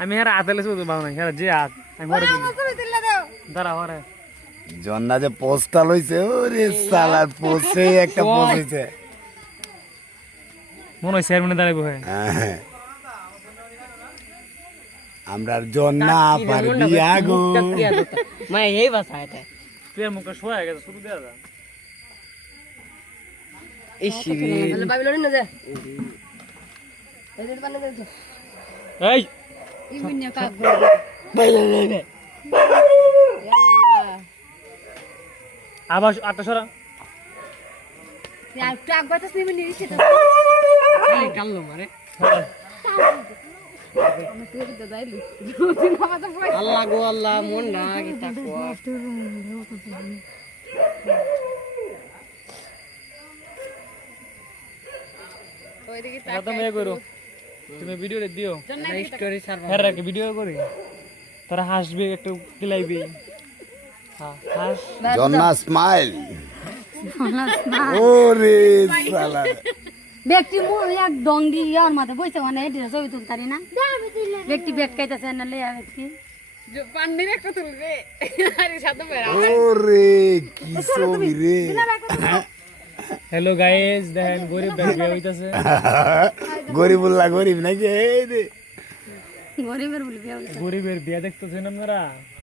আমি হেরা আতলে শুধু বাবা না হেরা যে হাত আমি মরে দাঁড়া হরে জন্না যে পোস্টাল হইছে ওরে সালার পোস্টে একটা পোস্ট হইছে মনে হয় চেয়ারম্যানে দাঁড়াইবো হ্যাঁ আমরা জন্না পারবি আগো मैं यही बसाया था তুই মুখে শোয়া গেছে শুরু দেয়া যা मतलब बाबी लोड़ी ना जा ऐसे तो बनने दे এই ये बिन्ने का আবার আটটা সরা यार ट्रैक बतस नहीं बनी इसे तो निकाल लो मारे अल्लाह गो अल्लाह मोन ना की तकवा তুমি এ করো তুমি ভিডিও দিও स्टोरी सर হেরা কি ভিডিও করি তোরা হাসবি একটু কিলাইবি হ্যাঁ হাস জন্না স্মাইল ওরে সালা ব্যক্তি এক ডঙ্গি ইয়ার মাথা বইছে মানে এটি ছবি তুলতারি না ব্যক্তি বেট খাইতেছে না লে ব্যক্তি जो पानी रे को तुल रे अरे साथ में ওরে কি ছবি রে হ্যালো গাইস দেখেন গরিব ব্যাগ বিয়ে হইতাছে গরিবুল্লাহ গরিব নাকি এই রে গরিবের বলি বিয়া হইছে। গরিবের বিয়ে দেখতেছেন আপনারা